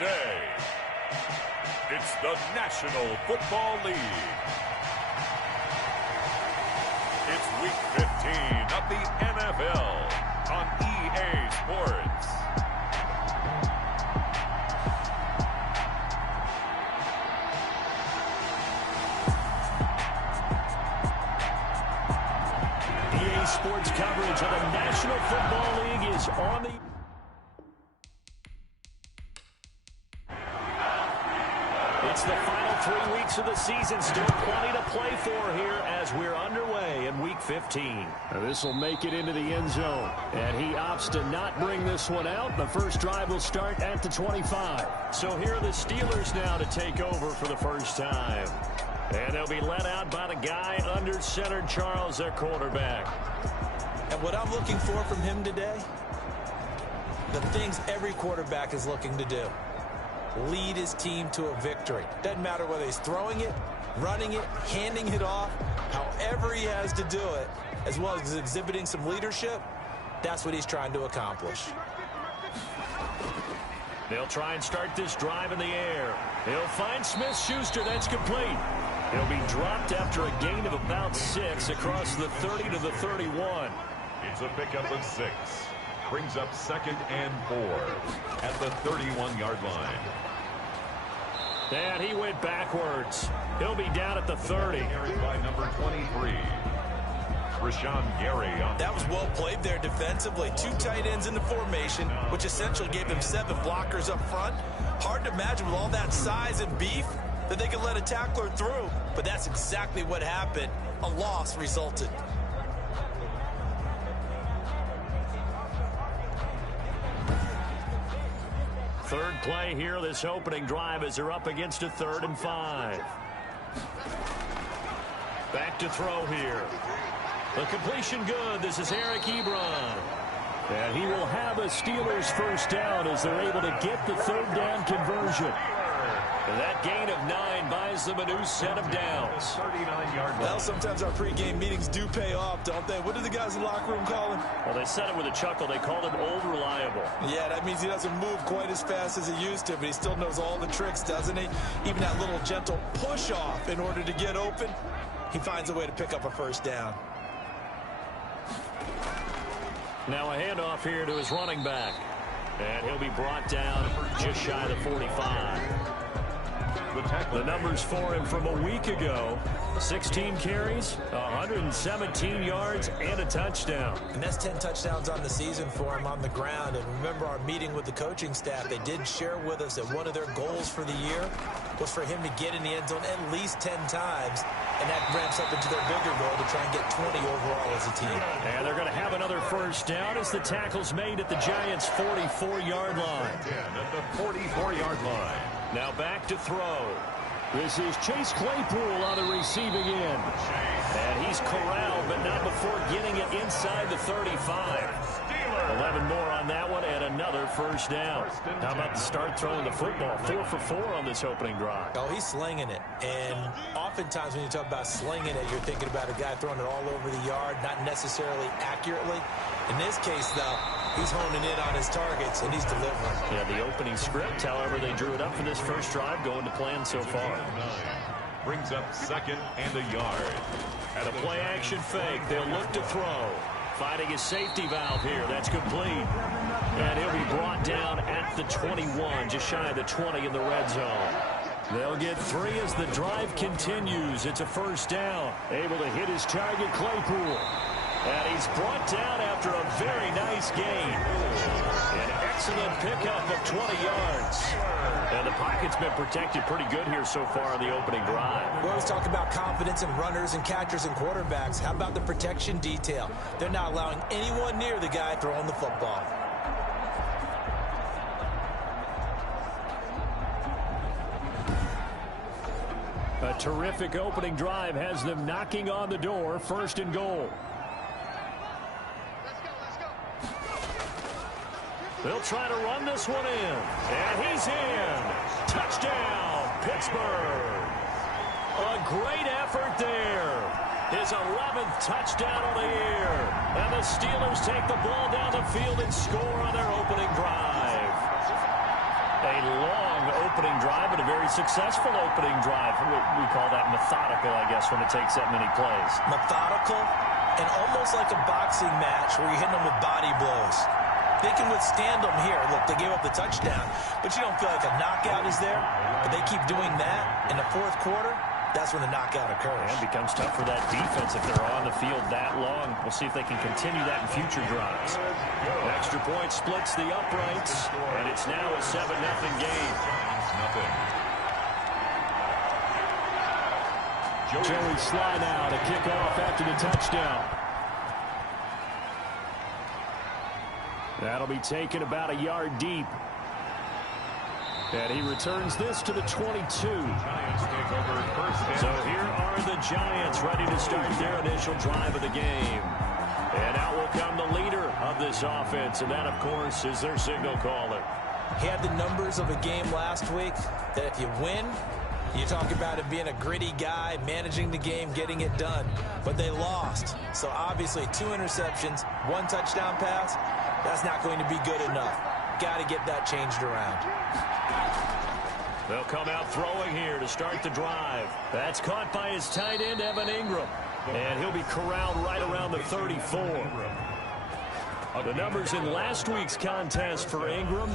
day. It's the National Football League. It's Week 15 of the NFL on EA Sports. EA Sports coverage of the National Football League is on the... It's the final 3 weeks of the season. Still plenty to play for here as we're underway in Week 15. This will make it into the end zone. And he opts to not bring this one out. The first drive will start at the 25. So here are the Steelers now to take over for the first time. And they'll be led out by the guy under center, Charles, their quarterback. And what I'm looking for from him today, the things every quarterback is looking to do. Lead his team to a victory. Doesn't matter whether he's throwing it, running it, handing it off, however he has to do it, as well as exhibiting some leadership, that's what he's trying to accomplish. They'll try and start this drive in the air. He'll find Smith-Schuster. That's complete. He'll be dropped after a gain of about 6 across the 30 to the 31. It's a pickup of 6. Brings up 2nd and 4 at the 31-yard line. And he went backwards. He'll be down at the 30. Carried by number 23. Rashawn Gary. That was well played there defensively. 2 tight ends in the formation, which essentially gave them 7 blockers up front. Hard to imagine with all that size and beef that they could let a tackler through. But that's exactly what happened. A loss resulted. Third play here, this opening drive, as they're up against a 3rd and 5. Back to throw here. The completion good. This is Eric Ebron. And he will have a Steelers first down as they're able to get the 3rd down conversion. And that gain of 9 buys them a new set of downs. 39-yard line. Well, sometimes our pregame meetings do pay off, don't they? What do the guys in the locker room call him? Well, they said it with a chuckle. They called him old reliable. Yeah, that means he doesn't move quite as fast as he used to, but he still knows all the tricks, doesn't he? Even that little gentle push-off in order to get open, he finds a way to pick up a first down. Now a handoff here to his running back. And he'll be brought down just shy of the 45. The numbers for him from a week ago: 16 carries, 117 yards, and a touchdown. And that's 10 touchdowns on the season for him on the ground. And remember our meeting with the coaching staff, they did share with us that one of their goals for the year was for him to get in the end zone at least 10 times. And that ramps up into their bigger goal to try and get 20 overall as a team. And they're going to have another first down as the tackle's made at the Giants' 44-yard line. At the 44-yard line. Now back to throw. This is Chase Claypool on the receiving end. And he's corralled, but not before getting it inside the 35. 11 more on that one, and another first down. How about the start throwing the football? 4 for 4 on this opening drive. Oh, he's slinging it. And oftentimes when you talk about slinging it, you're thinking about a guy throwing it all over the yard, not necessarily accurately. In this case, though, he's honing in on his targets, and he's delivering. Yeah, the opening script, however, they drew it up for this first drive, going to plan so far. Brings up 2nd and a yard. At a play-action fake, they'll look to throw. Finding his safety valve here. That's complete. And he'll be brought down at the 21, just shy of the 20 in the red zone. They'll get 3 as the drive continues. It's a first down. Able to hit his target, Claypool. And he's brought down after a very nice gain. An excellent pickup of 20 yards. And the pocket's been protected pretty good here so far on the opening drive. We always talk about confidence in runners and catchers and quarterbacks. How about the protection detail? They're not allowing anyone near the guy throwing the football. A terrific opening drive has them knocking on the door. 1st and goal. They'll try to run this one in. And he's in. Touchdown, Pittsburgh. A great effort there. His 11th touchdown of the year. And the Steelers take the ball down the field and score on their opening drive. A a long opening drive, but a very successful opening drive. We call that methodical, I guess, when it takes that many plays. Methodical and almost like a boxing match where you're hitting them with body blows. They can withstand them here. Look, they gave up the touchdown, but you don't feel like a knockout is there. But they keep doing that in the fourth quarter. That's when the knockout occurs. And it becomes tough for that defense if they're on the field that long. We'll see if they can continue that in future drives. Extra point splits the uprights, and it's now a 7-0 game. Joey Sly now to kick off after the touchdown. That'll be taken about a yard deep. And he returns this to the 22. So here are the Giants ready to start their initial drive of the game. And out will come the leader of this offense, and that, of course, is their signal caller. He had the numbers of a game last week that if you win, you talk about him being a gritty guy, managing the game, getting it done. But they lost. So obviously 2 interceptions, 1 touchdown pass, that's not going to be good enough. Got to get that changed around. They'll come out throwing here to start the drive. That's caught by his tight end, Evan Ingram. And he'll be corralled right around the 34. The numbers in last week's contest for Ingram: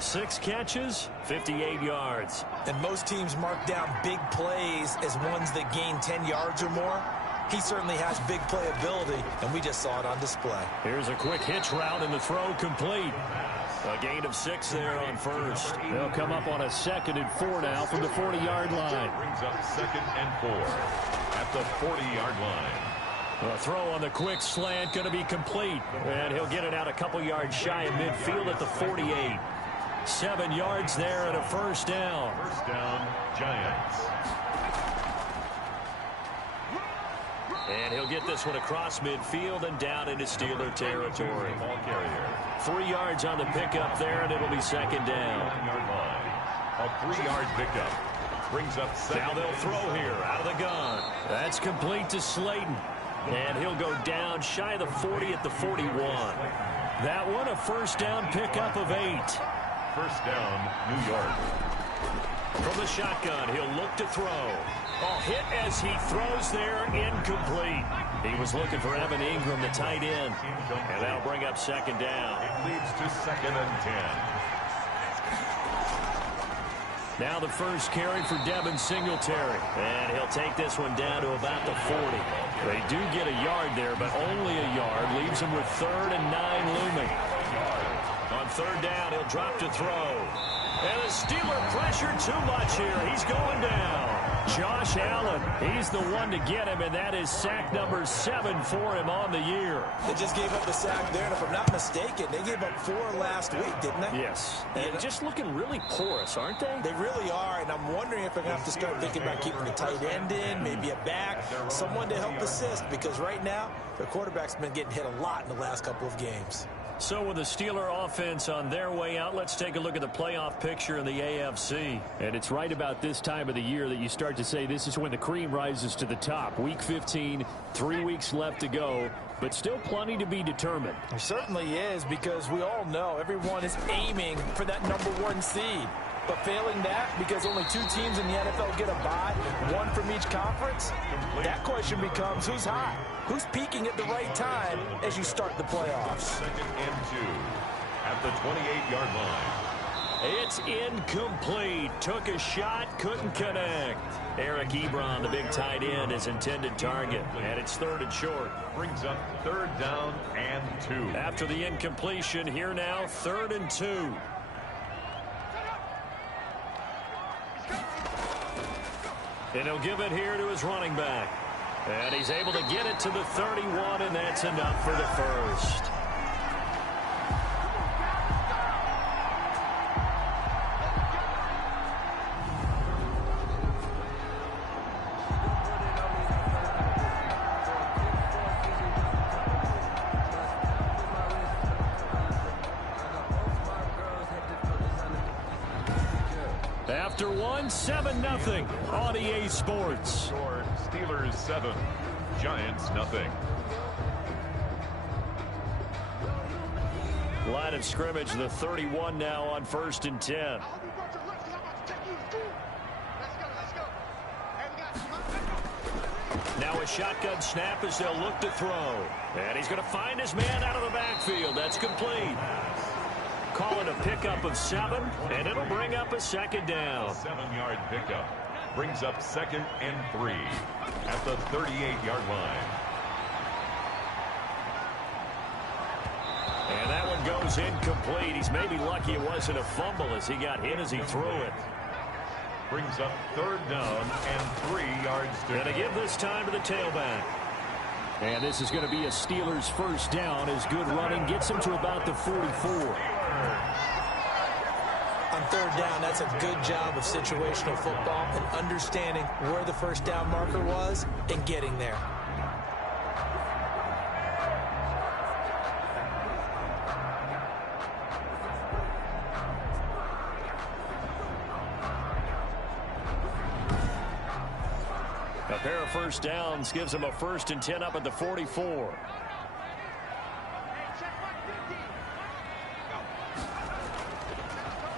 6 catches, 58 yards. And most teams mark down big plays as ones that gain 10 yards or more. He certainly has big playability, and we just saw it on display. Here's a quick hitch route, and the throw complete. A gain of 6 there on first. They'll come up on a 2nd and 4 now from the 40-yard line. Brings up 2nd and 4 at the 40-yard line. A throw on the quick slant going to be complete. And he'll get it out a couple yards shy of midfield at the 48. 7 yards there and a first down. First down, Giants. And he'll get this one across midfield and down into Steeler territory. Ball carrier. 3 yards on the pickup there, and it'll be 2nd down. 1-yard line. A 3-yard pickup. Brings up 2nd. Now they'll throw here out of the gun. That's complete to Slayton. And he'll go down shy of the 40 at the 41. That one a first down pickup of 8. First down, New York. From the shotgun, he'll look to throw. Hit as he throws there, incomplete. He was looking for Evan Ingram, the tight end. And that'll bring up 2nd down. It leads to 2nd and 10. Now the first carry for Devin Singletary. And he'll take this one down to about the 40. They do get a yard there, but only a yard. Leaves him with 3rd and 9 looming. On 3rd down, he'll drop to throw. And the Steeler pressure too much here. He's going down. Josh Allen, he's the one to get him, and that is sack number 7 for him on the year. They just gave up the sack there, and if I'm not mistaken, they gave up 4 last week, didn't they? Yes. And just looking really porous, aren't they? They really are, and I'm wondering if they're going to have to start thinking about keeping the tight end in, maybe a back, someone to help assist, because right now, their quarterback's been getting hit a lot in the last couple of games. So with the Steeler offense on their way out, let's take a look at the playoff picture in the AFC. And it's right about this time of the year that you start to say this is when the cream rises to the top. Week 15, 3 weeks left to go, but still plenty to be determined. There certainly is, because we all know everyone is aiming for that #1 seed. But failing that, because only 2 teams in the NFL get a bye, 1 from each conference, that question becomes who's hot? Who's peaking at the right time as you start the playoffs? 2nd and 2 at the 28-yard line. It's incomplete. Took a shot, couldn't connect. Eric Ebron, the big tight end, his intended target. And it's 3rd and short. Brings up 3rd down and 2. After the incompletion, here now, 3rd and 2. And he'll give it here to his running back. And he's able to get it to the 31, and that's enough for the first. After one, 7-0 on EA Sports. Steelers 7, Giants nothing. Line of scrimmage, the 31 now on 1st and 10. Now a shotgun snap as they'll look to throw. And he's going to find his man out of the backfield. That's complete. Call it a pickup of 7, and it'll bring up a 2nd down. 7-yard pickup brings up 2nd and 3 at the 38-yard line. And that one goes incomplete. He's maybe lucky it wasn't a fumble as he got hit as he threw it. Brings up 3rd down and 3 yards to Going to give this time to the tailback. And this is going to be a Steelers 1st down as good running gets him to about the 44. On 3rd down, that's a good job of situational football and understanding where the 1st down marker was and getting there. A pair of 1st downs gives him a 1st and 10 up at the 44.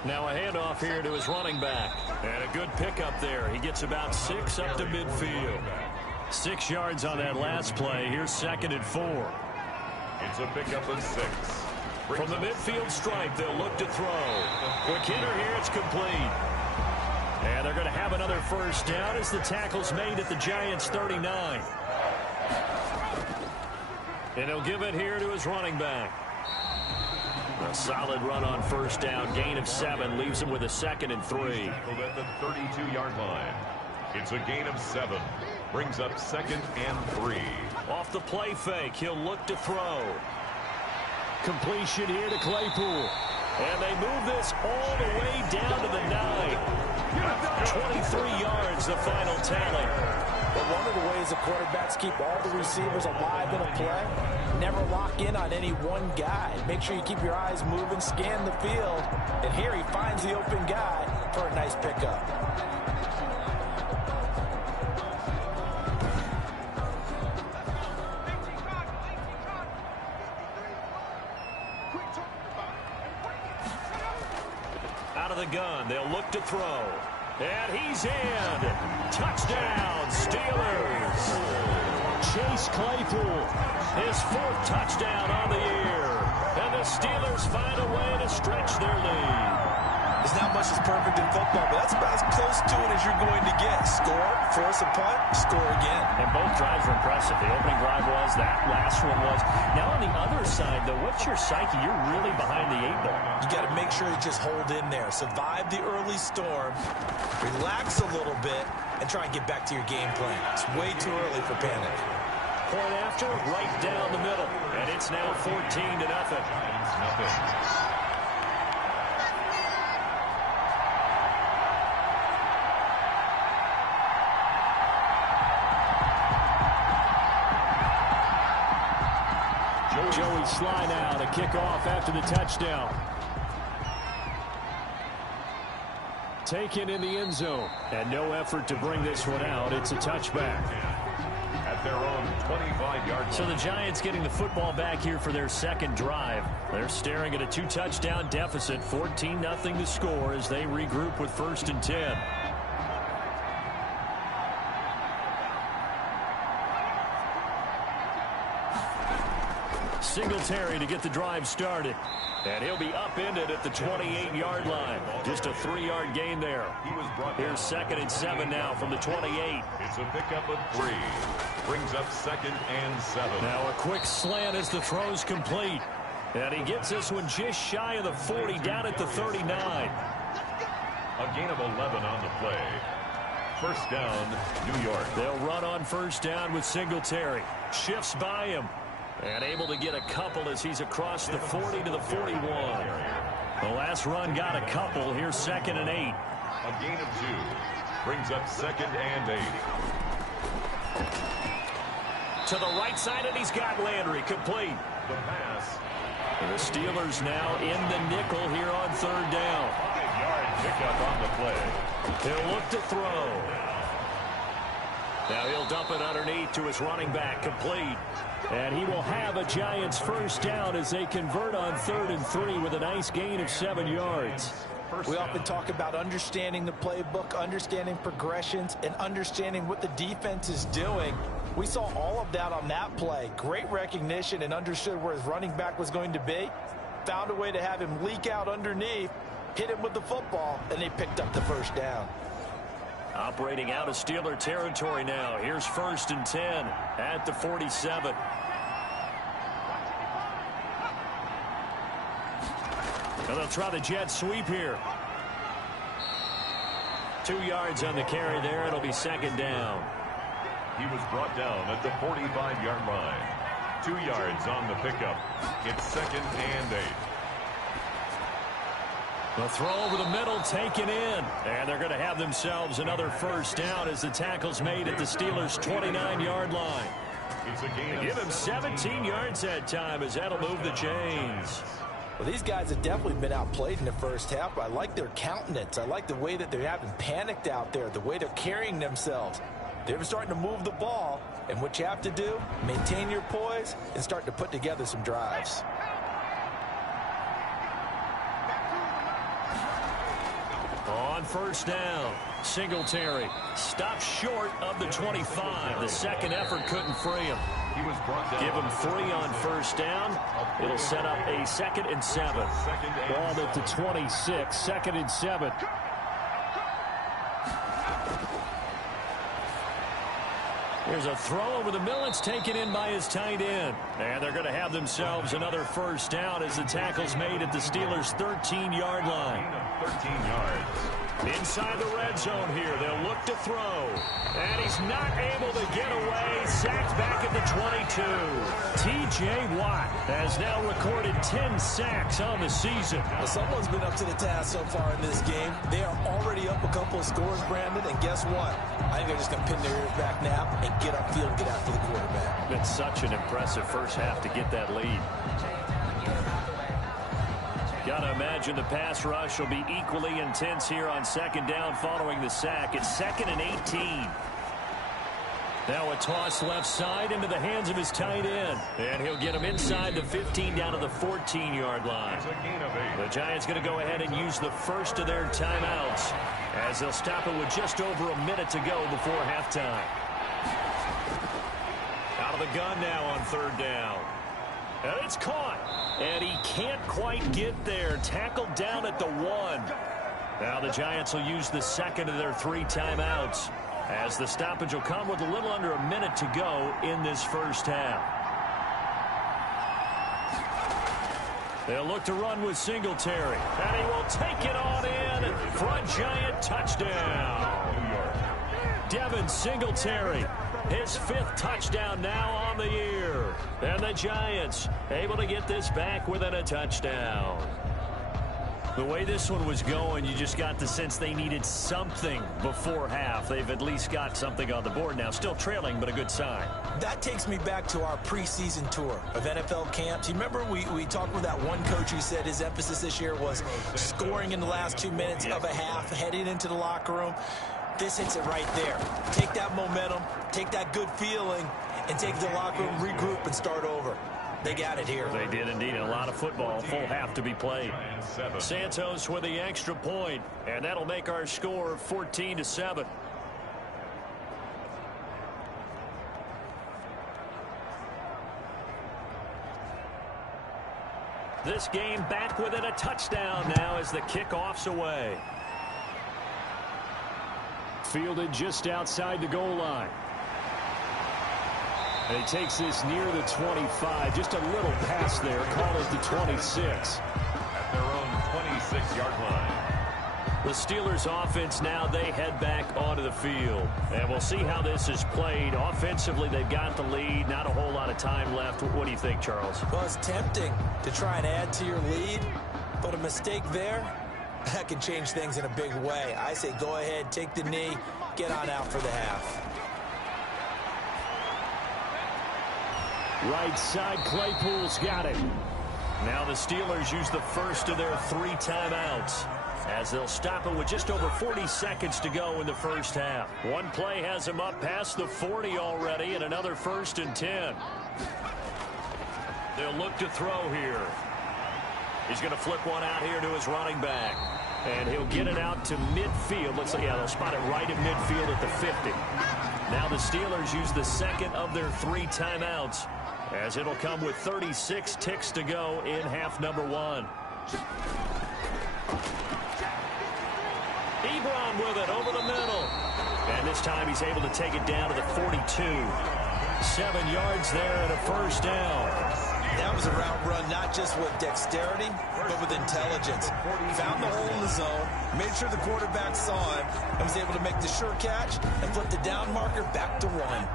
Now a handoff here to his running back. And a good pickup there. He gets about 6 up to midfield. 6 yards on that last play. Here's 2nd and 4. It's a pickup of 6. From the midfield stripe, they'll look to throw. Quick hitter here, it's complete. And they're going to have another 1st down as the tackle's made at the Giants' 39. And he'll give it here to his running back. A solid run on 1st down. Gain of 7 leaves him with a 2nd and 3. Tackled at the 32-yard line. It's a gain of 7. Brings up 2nd and 3. Off the play fake, he'll look to throw. Completion here to Claypool. And they move this all the way down to the 9. 23 yards, the final tally. But one of the ways the quarterbacks keep all the receivers alive in a play, never lock in on any one guy. Make sure you keep your eyes moving, scan the field. And here he finds the open guy for a nice pickup. Out of the gun, they'll look to throw. And he's in. Touchdown, Steelers. Chase Claypool, his 4th touchdown on the year. And the Steelers find a way to stretch their lead. There's not much that's perfect in football, but that's about as close to it as you're going to get. Score, force a punt, score again. And both drives were impressive. The opening drive was, that last one was. Now on the other side, though, what's your psyche? You're really behind the 8 ball. You got to make sure you just hold in there. Survive the early storm, relax a little bit, and try and get back to your game plan. It's way too early for panic. Point after, right down the middle. And it's now 14-0. Joey Sly now to kick off after the touchdown. Taken in the end zone. And no effort to bring this one out. It's a touchback. At their own 25-yard line. So the Giants getting the football back here for their 2nd drive. They're staring at a 2-touchdown deficit. 14-0 to score as they regroup with 1st and 10. Singletary to get the drive started. And he'll be upended at the 28-yard line. Just a 3-yard gain there. Here's 2nd and 7 now from the 28. It's a pickup of 3. Brings up 2nd and 7. Now a quick slant as the throw's complete. And he gets this one just shy of the 40 down at the 39. A gain of 11 on the play. 1st down, New York. They'll run on 1st down with Singletary. Shifts by him. And able to get a couple as he's across the 40 to the 41. The last run got a couple. Here's 2nd and 8. A gain of 2. Brings up 2nd and 8. To the right side, and he's got Landry complete. The pass. And the Steelers now in the nickel here on 3rd down. 5-yard pickup on the play. He'll look to throw. Now he'll dump it underneath to his running back, complete. And he will have a Giants 1st down as they convert on 3rd and 3 with a nice gain of 7 yards. We often talk about understanding the playbook, understanding progressions, and understanding what the defense is doing. We saw all of that on that play. Great recognition and understood where his running back was going to be. Found a way to have him leak out underneath, hit him with the football, and they picked up the first down. Operating out of Steeler territory now. Here's 1st and 10 at the 47. And they'll try the jet sweep here. 2 yards on the carry there. It'll be 2nd down. He was brought down at the 45-yard line. 2 yards on the pickup. It's 2nd and 8. The throw over the middle taken in. And they're going to have themselves another first down as the tackle's made at the Steelers' 29-yard line. It's a gain of Give him 17 yards that time as that'll move the chains. Well, these guys have definitely been outplayed in the first half. I like their countenance. I like the way that they haven't panicked out there, the way they're carrying themselves. They're starting to move the ball, and what you have to do, maintain your poise and start to put together some drives. On 1st down, Singletary stopped short of the 25. The second effort couldn't free him. He was brought down. Give him 3 on 1st down. It'll set up a 2nd and 7. Ball at the 26, 2nd and 7. Here's a throw over the middle. It's taken in by his tight end. And they're going to have themselves another first down as the tackle's made at the Steelers' 13-yard line. 13 yards. Inside the red zone here. They'll look to throw. And he's not able to get away. Sacked back at the 22. T.J. Watt has now recorded 10 sacks on the season. Well, someone's been up to the task so far in this game. They are already up a couple of scores, Brandon, and guess what? I think they're just going to pin their ears back now and get upfield and get after the quarterback. Been such an impressive first half to get that lead. Got to imagine the pass rush will be equally intense here on 2nd down following the sack. It's 2nd and 18. Now a toss left side into the hands of his tight end. And he'll get him inside the 15 down to the 14-yard line. It's a gain of 8. The Giants going to go ahead and use the first of their timeouts as they'll stop it with just over a minute to go before halftime. Out of the gun now on 3rd down. And it's caught. And he can't quite get there. Tackled down at the 1. Now the Giants will use the 2nd of their 3 timeouts as the stoppage will come with a little under a minute to go in this first half. They'll look to run with Singletary. And he will take it on in for a Giant touchdown. Devin Singletary. His 5th touchdown now on the year. And the Giants able to get this back within a touchdown. The way this one was going, you just got the sense they needed something before half. They've at least got something on the board now. Still trailing, but a good sign. That takes me back to our preseason tour of NFL camps. You remember we talked with that one coach who said his emphasis this year was scoring in the last 2 minutes of a half, heading into the locker room. This hits it right there. Take that momentum, take that good feeling, and take the locker room, regroup, and start over. They got it here. They did indeed. A lot of football, full half to be played. Santos with the extra point, and that'll make our score 14-7. This game back within a touchdown now as the kickoff's away. Fielded just outside the goal line. And he takes this near the 25. Just a little pass there. Call it the 26. At their own 26-yard line. The Steelers offense now, they head back onto the field. And we'll see how this is played. Offensively, they've got the lead. Not a whole lot of time left. What do you think, Charles? Well, it's tempting to try and add to your lead, but a mistake there, that can change things in a big way. I say go ahead, take the knee, get on out for the half. Right side, Claypool's got it. Now the Steelers use the first of their 3 timeouts as they'll stop it with just over 40 seconds to go in the first half. One play has him up past the 40 already, and another 1st and 10. They'll look to throw here. He's going to flip one out here to his running back. And he'll get it out to midfield. Looks like, yeah, they'll spot it right at midfield at the 50. Now the Steelers use the second of their 3 timeouts, as it'll come with 36 ticks to go in half number 1. Ebron with it over the middle. And this time he's able to take it down to the 42. 7 yards there and a first down. That was a route run not just with dexterity, but with intelligence. Found the hole in the zone, made sure the quarterback saw him, and was able to make the sure catch and flip the down marker back to 1.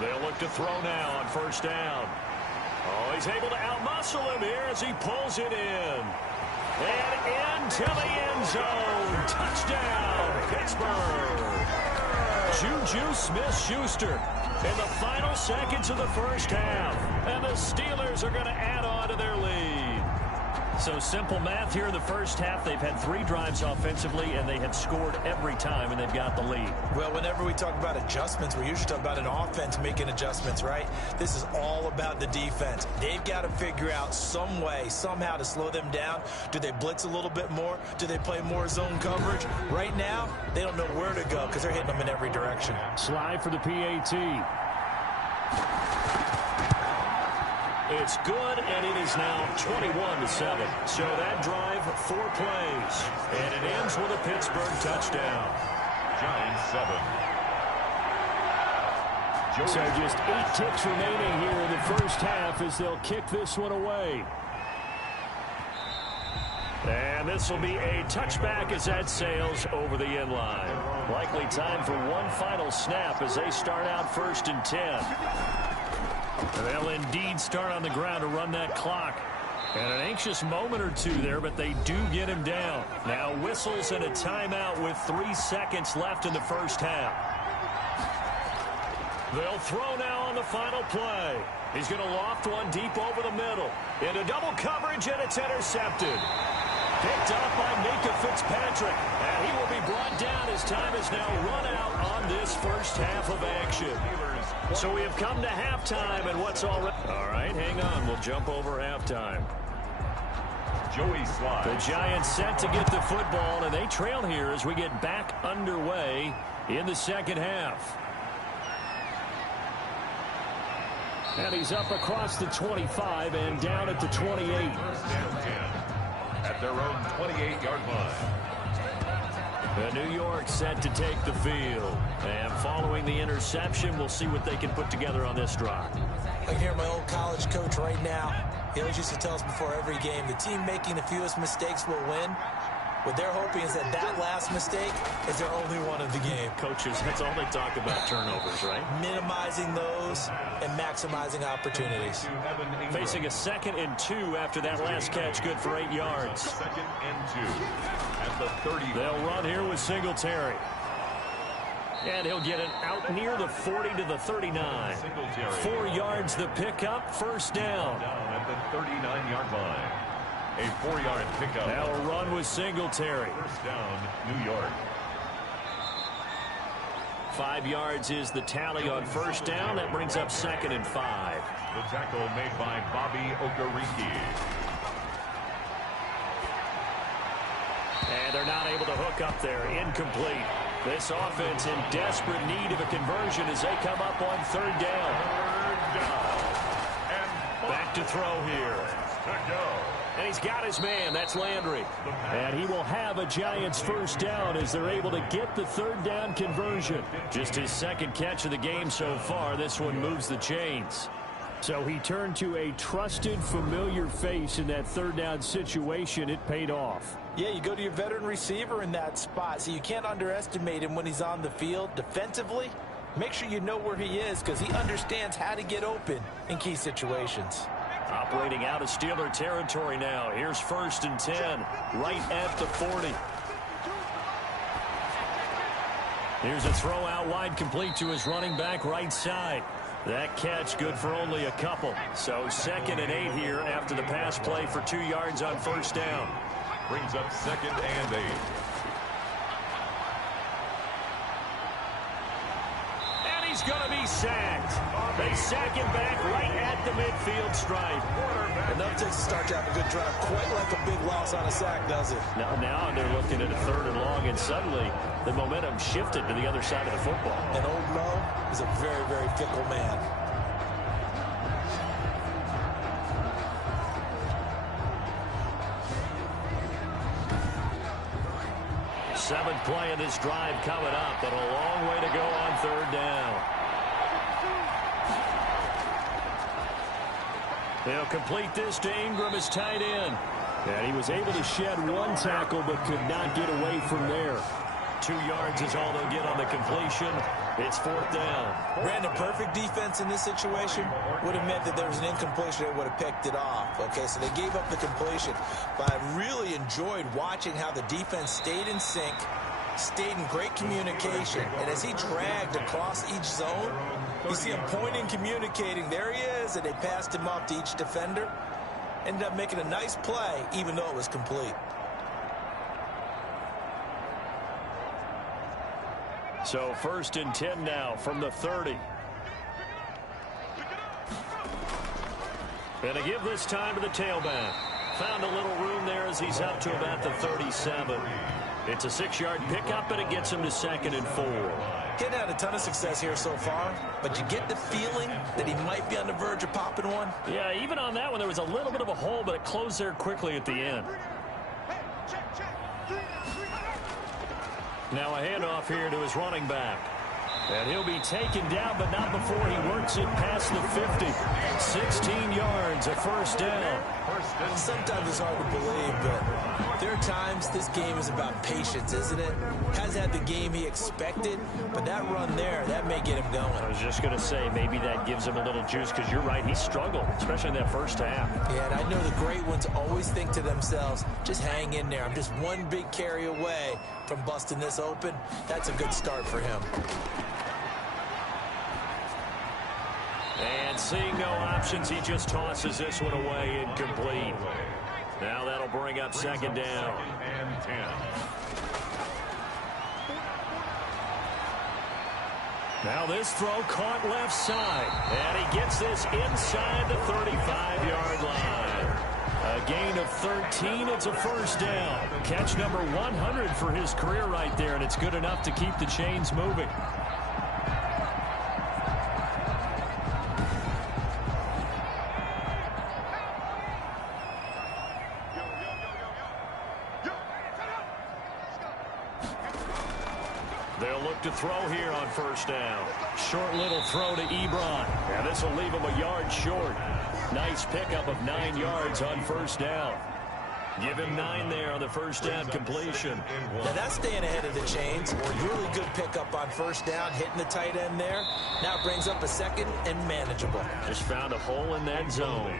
They'll look to throw now on first down. Oh, he's able to outmuscle him here as he pulls it in. And into the end zone. Touchdown, Pittsburgh. Juju Smith-Schuster in the final seconds of the first half. And the Steelers are going to add on to their lead. So simple math here in the first half. They've had 3 drives offensively, and they have scored every time, and they've got the lead. Well, whenever we talk about adjustments, we usually talk about an offense making adjustments, right? This is all about the defense. They've got to figure out some way, somehow to slow them down. Do they blitz a little bit more? Do they play more zone coverage? Right now, they don't know where to go because they're hitting them in every direction. Slide for the PAT. It's good, and it is now 21-7. So that drive, 4 plays, and it ends with a Pittsburgh touchdown. Giants 7. So just 8 ticks remaining here in the first half as they'll kick this one away. And this will be a touchback as that sails over the end line. Likely time for one final snap as they start out 1st and 10. They'll indeed start on the ground to run that clock. And an anxious moment or 2 there, but they do get him down. Now whistles and a timeout with 3 seconds left in the first half. They'll throw now on the final play. He's going to loft one deep over the middle. Into double coverage, and it's intercepted. Picked up by Minkah Fitzpatrick. And he will be brought down as time is now run out on this first half of action. So we have come to halftime, and what's already... All right, hang on. We'll jump over halftime. Joey Slye. The Giants set to get the football, and they trail here as we get back underway in the second half. And he's up across the 25 and down at the 28. At their own 28-yard line. The New York set to take the field. And following the interception, we'll see what they can put together on this drive. I can hear my old college coach right now. He always used to tell us before every game, the team making the fewest mistakes will win. What they're hoping is that that last mistake is their only one of the game. Coaches, that's all they talk about, turnovers, right? Minimizing those and maximizing opportunities. Facing a 2nd and 2 after that last catch, good for 8 yards. 2nd and 2 at the 30. They'll run here with Singletary. And he'll get it out near the 40 to the 39. 4 yards the pickup, first down. Down at the 39-yard line. A 4-yard pickup. Now a run with Singletary. First down, New York. 5 yards is the tally on first down. That brings up 2nd and 5. The tackle made by Bobby Okereke. And they're not able to hook up there. Incomplete. This offense in desperate need of a conversion as they come up on 3rd down. And back to throw here. To go. And he's got his man. That's Landry. And he will have a Giants first down as they're able to get the 3rd down conversion. Just his 2nd catch of the game so far. This one moves the chains. So he turned to a trusted, familiar face in that 3rd down situation. It paid off. Yeah, you go to your veteran receiver in that spot, so you can't underestimate him when he's on the field defensively. Make sure you know where he is because he understands how to get open in key situations. Operating out of Steeler territory now. Here's 1st and 10, right at the 40. Here's a throw out wide, complete to his running back right side. That catch good for only a couple. So 2nd and 8 here after the pass play for 2 yards on first down. Brings up 2nd and 8. And he's He's going to be sacked. They sack him back right at the midfield stripe. Enough takes to start to have a good drive. Quite like a big loss on a sack, does it? Now they're looking at a 3rd and long, and suddenly the momentum shifted to the other side of the football. And old Mo is a very, very fickle man. Seventh play of this drive coming up, but a long way to go on 3rd down. They'll complete this to Ingram as tight end. And he was able to shed 1 tackle, but could not get away from there. 2 yards is all they'll get on the completion. It's 4th down. Brandon, perfect defense in this situation would have meant that there was an incompletion that would have picked it off. Okay, so they gave up the completion. But I really enjoyed watching how the defense stayed in sync, stayed in great communication. And as he dragged across each zone, you see him pointing, communicating. There he is, and they passed him off to each defender. Ended up making a nice play, even though it was complete. So 1st and 10 now from the 30. And to give this time to the tailback. Found a little room there as he's up to about the 37. It's a 6-yard pickup, and it gets him to 2nd and 4. Getting had a ton of success here so far, but you get the feeling that he might be on the verge of popping one. Yeah, even on that one, there was a little bit of a hole, but it closed there quickly at the end. Now a handoff here to his running back. And he'll be taken down, but not before he works it past the 50. 16 yards, a 1st down. Sometimes it's hard to believe, but there are times this game is about patience, isn't it? Hasn't had the game he expected, but that run there, that may get him going. I was just going to say, maybe that gives him a little juice, because you're right, he struggled, especially in that 1st half. Yeah, and I know the great ones always think to themselves, just hang in there. I'm just one big carry away from busting this open. That's a good start for him. And seeing no options, he just tosses this one away, incomplete. Now that'll bring up 2nd down. And 10. Now this throw caught left side. And he gets this inside the 35-yard line. A gain of 13. It's a 1st down. Catch number 100 for his career right there, and it's good enough to keep the chains moving. They'll look to throw here on 1st down. Short little throw to Ebron. And this will leave him a yard short. Nice pickup of 9 yards on 1st down. Give him 9 there on the 1st down completion. Now that's staying ahead of the chains. Really good pickup on 1st down, hitting the tight end there. Now it brings up a 2nd and manageable. Just found a hole in that zone.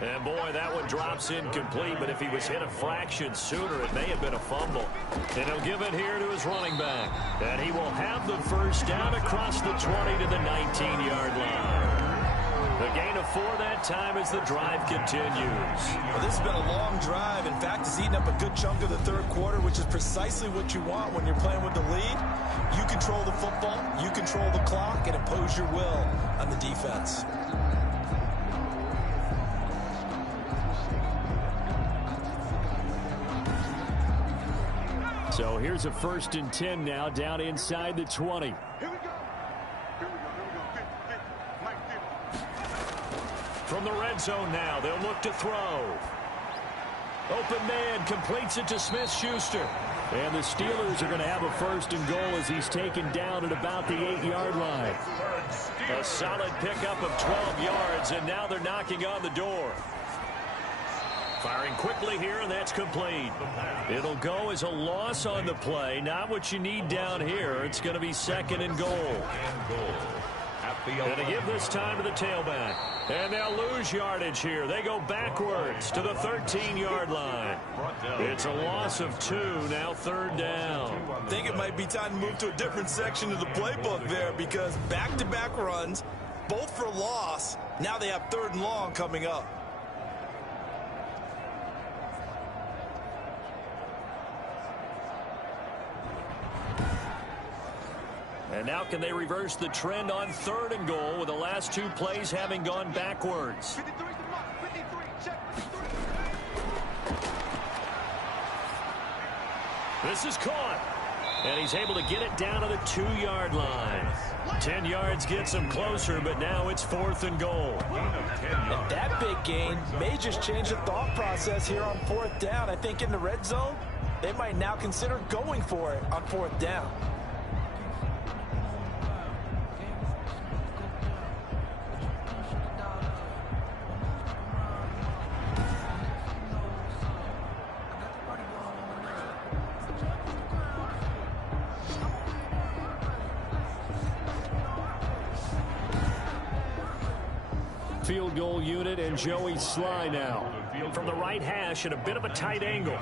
And boy, that one drops incomplete, but if he was hit a fraction sooner, it may have been a fumble. And he'll give it here to his running back. And he will have the 1st down across the 20 to the 19-yard line. The gain of 4 that time as the drive continues. Well, this has been a long drive. In fact, it's eaten up a good chunk of the 3rd quarter, which is precisely what you want when you're playing with the lead. You control the football, you control the clock, and impose your will on the defense. So here's a 1st and 10 now, down inside the 20. From the red zone now, they'll look to throw. Open man completes it to Smith-Schuster. And the Steelers are going to have a 1st and goal as he's taken down at about the 8-yard line. A solid pickup of 12 yards, and now they're knocking on the door. Firing quickly here, and that's complete. It'll go as a loss on the play. Not what you need down here. It's going to be 2nd and goal. And to give this time to the tailback. And they'll lose yardage here. They go backwards to the 13-yard line. It's a loss of 2, now 3rd down. I think it might be time to move to a different section of the playbook there, because back-to-back runs, both for loss. Now they have 3rd and long coming up. And now can they reverse the trend on 3rd and goal with the last 2 plays having gone backwards? This is caught. And he's able to get it down to the 2-yard line. 10 yards gets him closer, but now it's 4th and goal. And that big gain may just change the thought process here on 4th down. I think in the red zone, they might now consider going for it on 4th down. Field goal unit and Joey Sly now. From the right hash at a bit of a tight angle.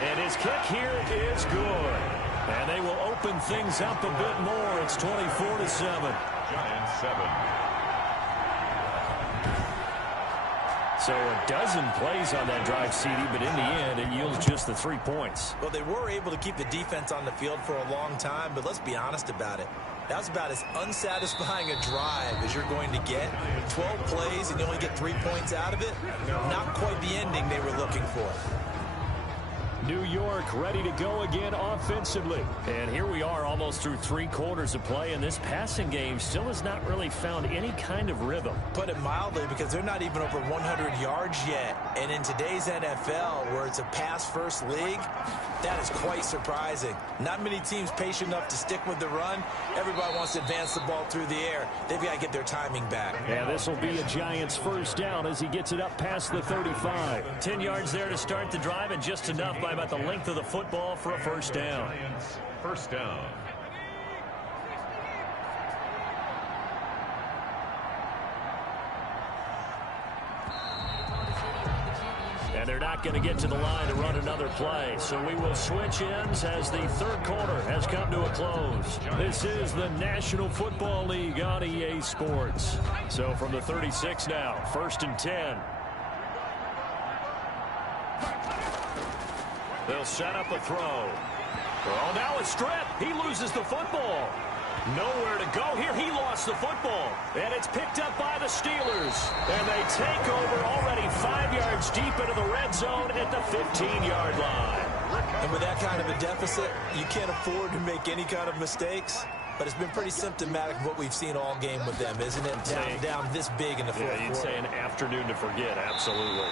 And his kick here is good. And they will open things up a bit more. It's 24-7. Giants 7. So a dozen plays on that drive, CD, but in the end, it yields just the 3 points. Well, they were able to keep the defense on the field for a long time, but let's be honest about it. That was about as unsatisfying a drive as you're going to get. 12 plays and you only get 3 points out of it. Not quite the ending they were looking for. New York ready to go again offensively. And here we are almost through 3 quarters of play, and this passing game still has not really found any kind of rhythm. Put it mildly, because they're not even over 100 yards yet. And in today's NFL, where it's a pass-first league, that is quite surprising. Not many teams patient enough to stick with the run. Everybody wants to advance the ball through the air. They've got to get their timing back. And this will be a Giants 1st down as he gets it up past the 35. 10 yards there to start the drive, and just enough by about the length of the football for a 1st down. Giants 1st down. And they're not going to get to the line to run another play. So we will switch ends as the 3rd quarter has come to a close. This is the National Football League on EA Sports. So from the 36 now, 1st and 10. They'll set up a throw. Oh, now a strip. He loses the football. Nowhere to go here. He lost the football. And it's picked up by the Steelers. And they take over already 5 yards deep into the red zone at the 15-yard line. And with that kind of a deficit, you can't afford to make any kind of mistakes. But it's been pretty symptomatic of what we've seen all game with them, isn't it? Down this big in the 4th quarter. You'd say an afternoon to forget, absolutely.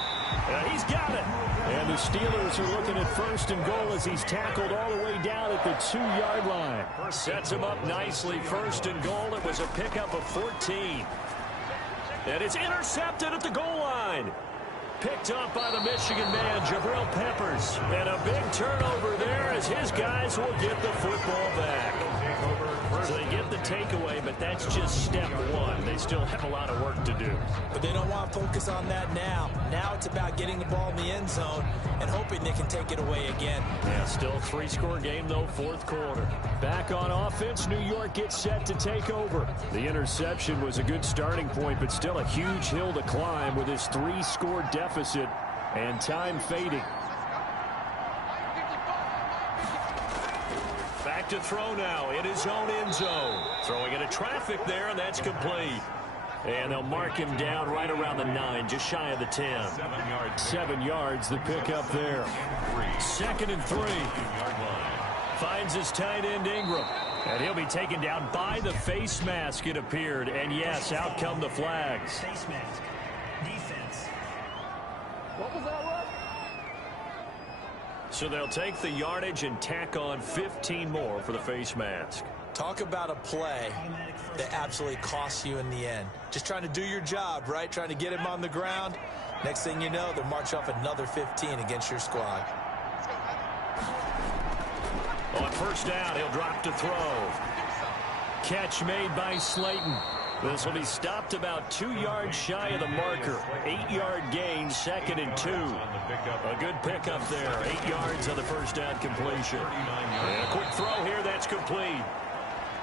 And he's got it. And the Steelers are looking at 1st and goal as he's tackled all the way down at the 2-yard line. Sets him up nicely. 1st and goal. It was a pickup of 14. And it's intercepted at the goal line. Picked up by the Michigan man, Jabril Peppers. And a big turnover there as his guys will get the football back. So they get the takeaway, but that's just step 1. They still have a lot of work to do. But they don't want to focus on that now. Now it's about getting the ball in the end zone and hoping they can take it away again. Yeah, still a 3-score game, though, 4th quarter. Back on offense, New York gets set to take over. The interception was a good starting point, but still a huge hill to climb with his 3-score deficit and time fading. Back to throw now in his own end zone. Throwing into traffic there, and that's complete. And they'll mark him down right around the 9, just shy of the 10. 7 yards, the pickup there. 2nd and 3. Finds his tight end Ingram. And he'll be taken down by the face mask, it appeared. And yes, out come the flags. Face mask. Defense. What was that, Russ? So they'll take the yardage and tack on 15 more for the face mask. Talk about a play that absolutely costs you in the end. Just trying to do your job, right? Trying to get him on the ground. Next thing you know, they'll march off another 15 against your squad. On 1st down, he'll drop to throw. Catch made by Slayton. This will be stopped about 2 yards shy of the marker. 8-yard gain, 2nd and 2. A good pickup there. 8 yards on the 1st down completion. And a quick throw here, that's complete.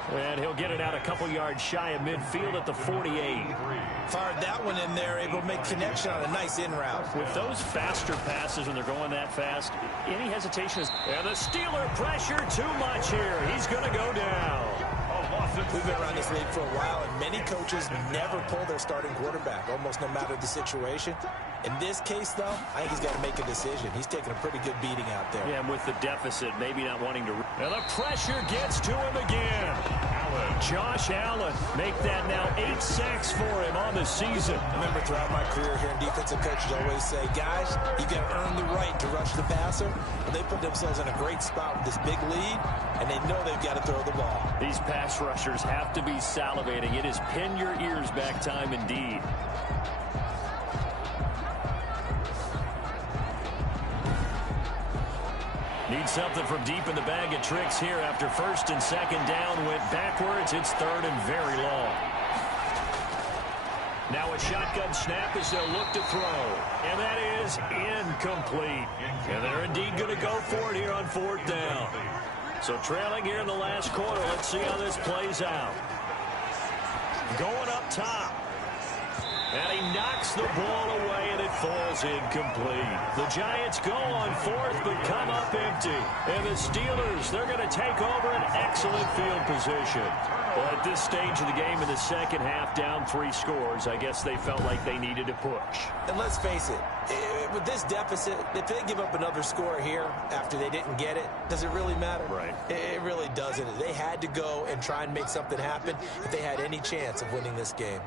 And he'll get it out a couple yards shy of midfield at the 48. Fired that one in there, able to make connection on a nice in route. With those faster passes when they're going that fast, any hesitation is... And the Steeler pressure too much here. He's going to go down. We've been around this league for a while, and many coaches never pull their starting quarterback, almost no matter the situation. In this case, though, I think he's got to make a decision. He's taking a pretty good beating out there. Yeah, and with the deficit, maybe not wanting to... And the pressure gets to him again. Josh Allen, make that now 8 sacks for him on the season. I remember throughout my career here in defensive coaches always say, guys, you got to earn the right to rush the passer. And they put themselves in a great spot with this big lead, and they know they've got to throw the ball. These pass rushers have to be salivating. It is pin your ears back time indeed. Need something from deep in the bag of tricks here after first and second down went backwards. It's third and very long. Now a shotgun snap as they'll look to throw. And that is incomplete. And they're indeed going to go for it here on fourth down. So trailing here in the last quarter. Let's see how this plays out. Going up top. And he knocks the ball away, and it falls incomplete. The Giants go on fourth, but come up empty. And the Steelers, they're going to take over an excellent field position. Well, at this stage of the game in the second half, down 3 scores, I guess they felt like they needed to push. And let's face it, with this deficit, if they give up another score here after they didn't get it, does it really matter? Right. It really doesn't. They had to go and try and make something happen if they had any chance of winning this game.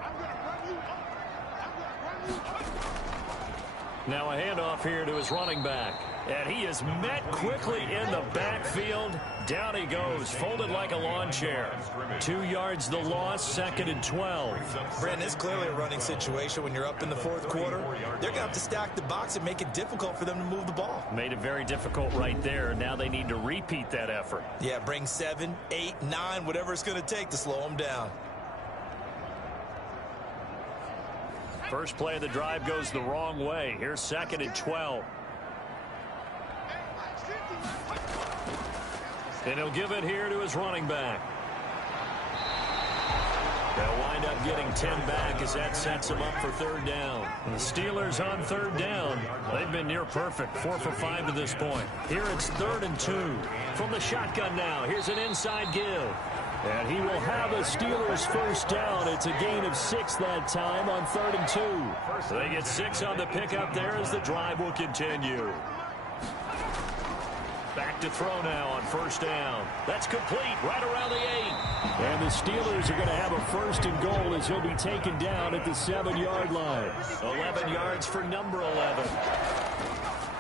Now a handoff here to his running back. And he is met quickly in the backfield. Down he goes, folded like a lawn chair. 2 yards the loss, second and 12. Brandon, it's clearly a running situation when you're up in the fourth quarter. They're going to have to stack the box and make it difficult for them to move the ball. Made it very difficult right there. Now they need to repeat that effort. Yeah, bring 7, 8, 9, whatever it's going to take to slow them down. First play of the drive goes the wrong way. Here's second and 12. And he'll give it here to his running back. They'll wind up getting 10 back as that sets him up for third down. And the Steelers on third down. They've been near perfect, 4 for 5 to this point. Here it's 3rd and 2. From the shotgun now, here's an inside give. And he will have a Steelers first down. It's a gain of 6 that time on 3rd and 2. They get 6 on the pickup there as the drive will continue. Back to throw now on first down. That's complete right around the 8. And the Steelers are going to have a first and goal as he'll be taken down at the 7-yard line. 11 yards for number 11.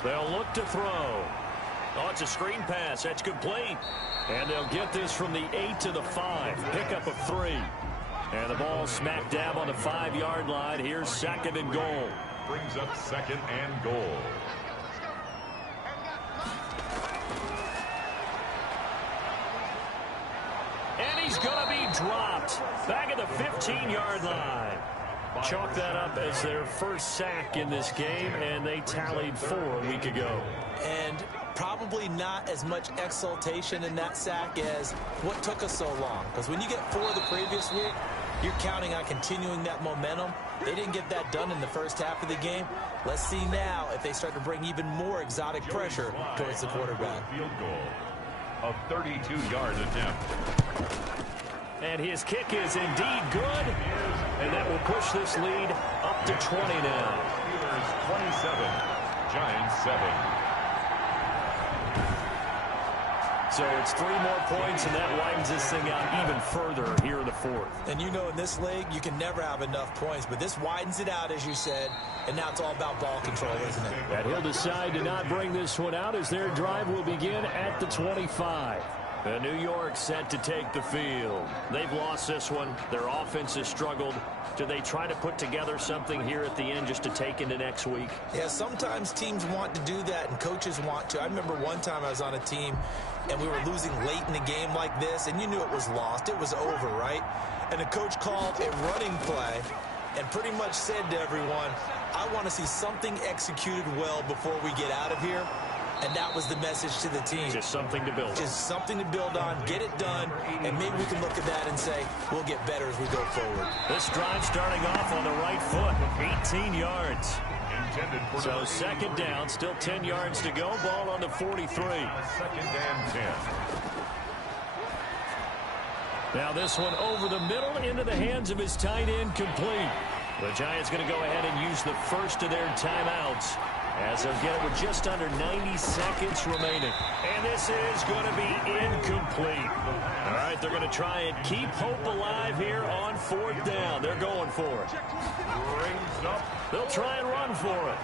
They'll look to throw. Oh, it's a screen pass. That's complete. And they'll get this from the 8 to the 5. Pickup of 3. And the ball smack dab on the 5-yard line. Here's second and goal. Brings up second and goal. And he's going to be dropped back at the 15-yard line. Chalk that up as their first sack in this game, and they tallied 4 a week ago. And probably not as much exultation in that sack as what took us so long. Because when you get 4 the previous week, you're counting on continuing that momentum. They didn't get that done in the first half of the game. Let's see now if they start to bring even more exotic pressure towards the quarterback. Field goal, a 32-yard attempt. And his kick is indeed good. And that will push this lead up to 20 now. Steelers 27, Giants 7. So it's 3 more points, and that widens this thing out even further here in the fourth. And you know in this league, you can never have enough points, but this widens it out, as you said, and now it's all about ball control, isn't it? And he'll decide to not bring this one out as their drive will begin at the 25. And New York set to take the field. They've lost this one. Their offense has struggled. Do they try to put together something here at the end just to take into next week? Yeah, sometimes teams want to do that and coaches want to. I remember one time I was on a team and we were losing late in the game like this, and you knew it was lost. It was over, right? And the coach called a running play and pretty much said to everyone, I want to see something executed well before we get out of here. And that was the message to the team. Just something to build on. Just something to build on, get it done, and maybe we can look at that and say, we'll get better as we go forward. This drive starting off on the right foot, 18 yards. So second down, still 10 yards to go, ball on the 43. Second and 10. Now this one over the middle into the hands of his tight end, complete. The Giants going to go ahead and use the first of their timeouts as they'll get it with just under 90 seconds remaining. And this is going to be incomplete. All right, they're going to try and keep hope alive here on fourth down. They're going for it. They'll try and run for it.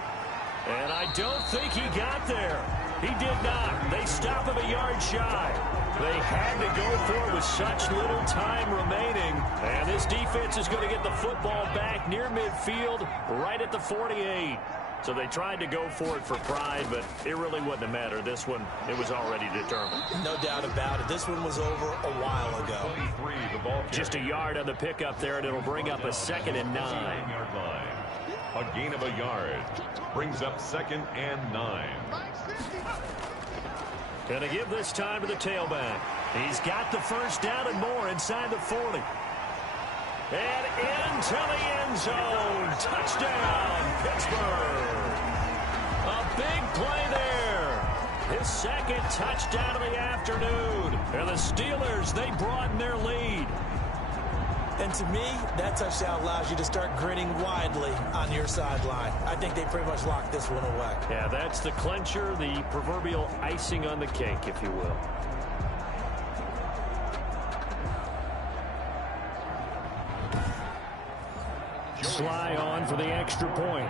And I don't think he got there. He did not. They stop him a yard shy. They had to go for it with such little time remaining. And this defense is going to get the football back near midfield, right at the 48. So they tried to go for it for pride, but it really wouldn't have mattered. This one, it was already determined. No doubt about it. This one was over a while ago. Just a yard on the pickup there, and it'll bring up a 2nd and 9. A gain of a yard brings up 2nd and 9. Going to give this time to the tailback. He's got the first down and more inside the 40. And into the end zone. Touchdown, Pittsburgh. A big play there. His second touchdown of the afternoon. And the Steelers, they broaden their lead. And to me, that touchdown allows you to start grinning widely on your sideline. I think they pretty much locked this one away. Yeah, that's the clincher, the proverbial icing on the cake, if you will. Sly on for the extra point.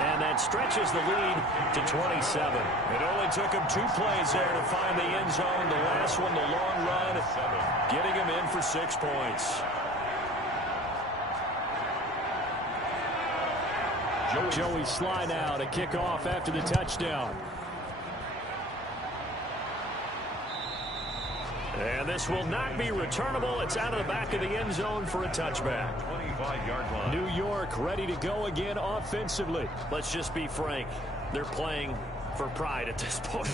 And that stretches the lead to 27. It only took him 2 plays there to find the end zone. The last one, the long run, getting him in for 6 points. Joey Sly now to kick off after the touchdown. And this will not be returnable. It's out of the back of the end zone for a touchback. 25-yard line. New York ready to go again offensively. Let's just be frank. They're playing for pride at this point.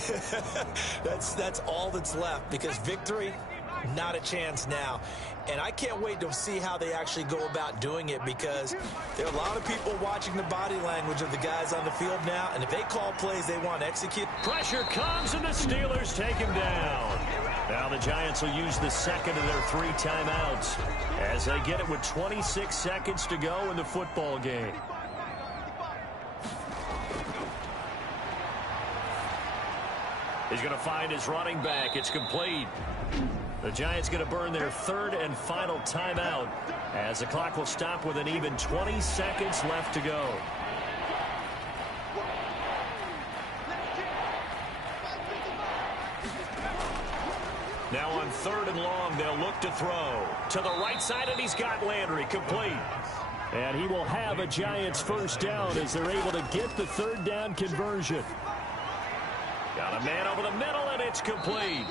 That's all that's left, because victory, not a chance now. And I can't wait to see how they actually go about doing it, because there are a lot of people watching the body language of the guys on the field now, and if they call plays they want to execute. Pressure comes, and the Steelers take him down. Now the Giants will use the second of their 3 timeouts as they get it with 26 seconds to go in the football game. He's going to find his running back. It's complete. The Giants going to burn their 3rd and final timeout as the clock will stop with an even 20 seconds left to go. Now on 3rd and long, they'll look to throw. To the right side, and he's got Landry, complete. And he will have a Giants first down as they're able to get the 3rd down conversion. Got a man over the middle, and it's complete.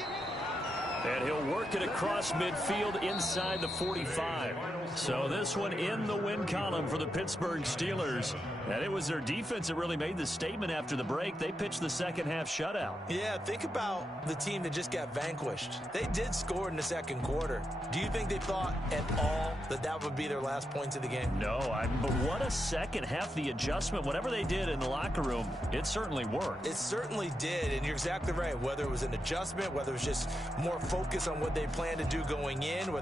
And he'll work it across midfield inside the 45. So this one in the win column for the Pittsburgh Steelers. And it was their defense that really made the statement after the break. They pitched the second half shutout. Yeah, think about the team that just got vanquished. They did score in the second quarter. Do you think they thought at all that that would be their last points of the game? No, but what a second half. The adjustment, whatever they did in the locker room, it certainly worked. It certainly did, and you're exactly right. Whether it was an adjustment, whether it was just more focus on what they planned to do going in,